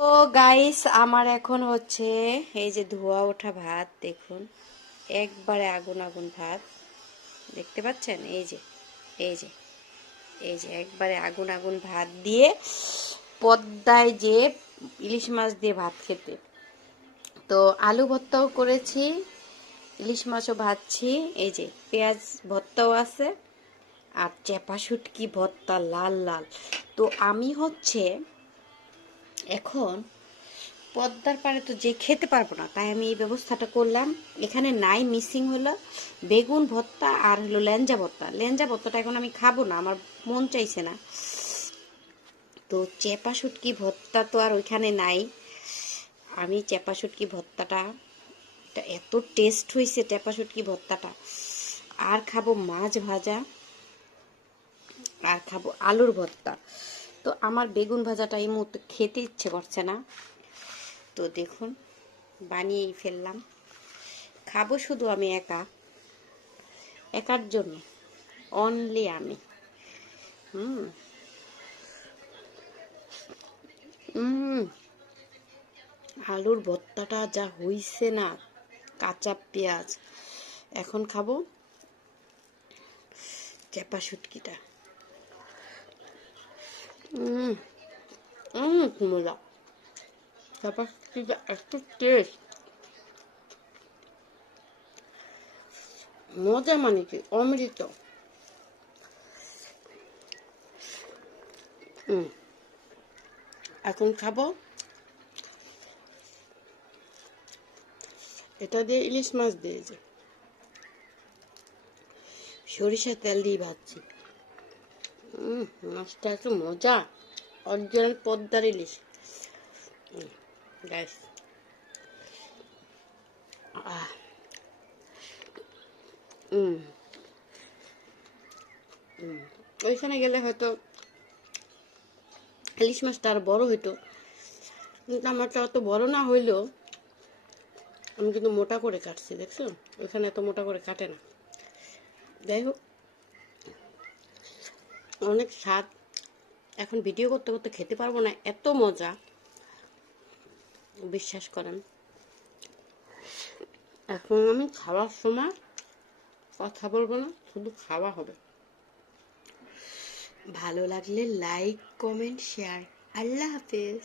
তো গাইস আমার এখন হচ্ছে এই যে ধোয়া ওঠা ভাত দেখুন, একবারে আগুন আগুন ভাত দেখতে পাচ্ছেন। এই যে একবারে আগুন আগুন ভাত দিয়ে পদ্মায় যে ইলিশ মাছ দিয়ে ভাত খেতে। তো আলু ভর্তাও করেছি, ইলিশ মাছও ভাজছি, এই যে পেঁয়াজ ভর্তাও আছে, আর চেপা শুটকি ভর্তা লাল লাল। তো আমি হচ্ছে এখন পদ্মার পাড়ে তো যে খেতে পারবো না, তাই আমি এই ব্যবস্থাটা করলাম। এখানে নাই, মিসিং হলো বেগুন ভর্তা আর হলো লেঞ্জা ভর্তা। লেঞ্জা ভর্তাটা এখন আমি খাবো না, আমার মন চাইছে না। তো চেপা শুটকি ভর্তা তো আর ওইখানে নাই। আমি চেপা শুটকি ভর্তাটা, এটা এত টেস্ট হয়েছে চেপা শুটকি ভর্তাটা। আর খাবো মাছ ভাজা, আর খাবো আলুর ভর্তা। তো আমার বেগুন ভাজাটা এই মুহূর্তে খেতে ইচ্ছে করছে না। তো দেখুন বানিয়েই ফেললাম, খাবো শুধু আমি একা, একার জন্য, অনলি আমি। হুম হুম আলুর ভর্তাটা যা হইছে না, কাঁচা পেঁয়াজ। এখন খাবো চেপা শুটকিটা। হুম মজা, চেপা শুটকিটা এত টেস্ট, মজা মানে কি অমৃত। হুম এখন খাবো এটা দিয়ে, ইলিশ মাছ দিয়ে, যে সরিষার তেল দিয়ে ভাজছি। মাছটা এত মজা, অরিজিনাল পদ্মার ইলিশ। গাইস, আহ হুম ওইখানে গেলে হয়তো ইলিশ মাছটা আর বড় হইতো, কিন্তু আমারটা অত বড় না হইলেও আমি কিন্তু মোটা করে কাটছি, দেখছো? ওইখানে এত মোটা করে কাটে না। যাই হোক, অনেক স্বাদ। এখন ভিডিও করতে করতে খেতে পারবো না, এত মজা, বিশ্বাস করেন। এখন আমি খাওয়ার সময় কথা বলবো না, শুধু খাওয়া হবে। ভালো লাগলে লাইক কমেন্ট শেয়ার। আল্লাহ হাফেজ।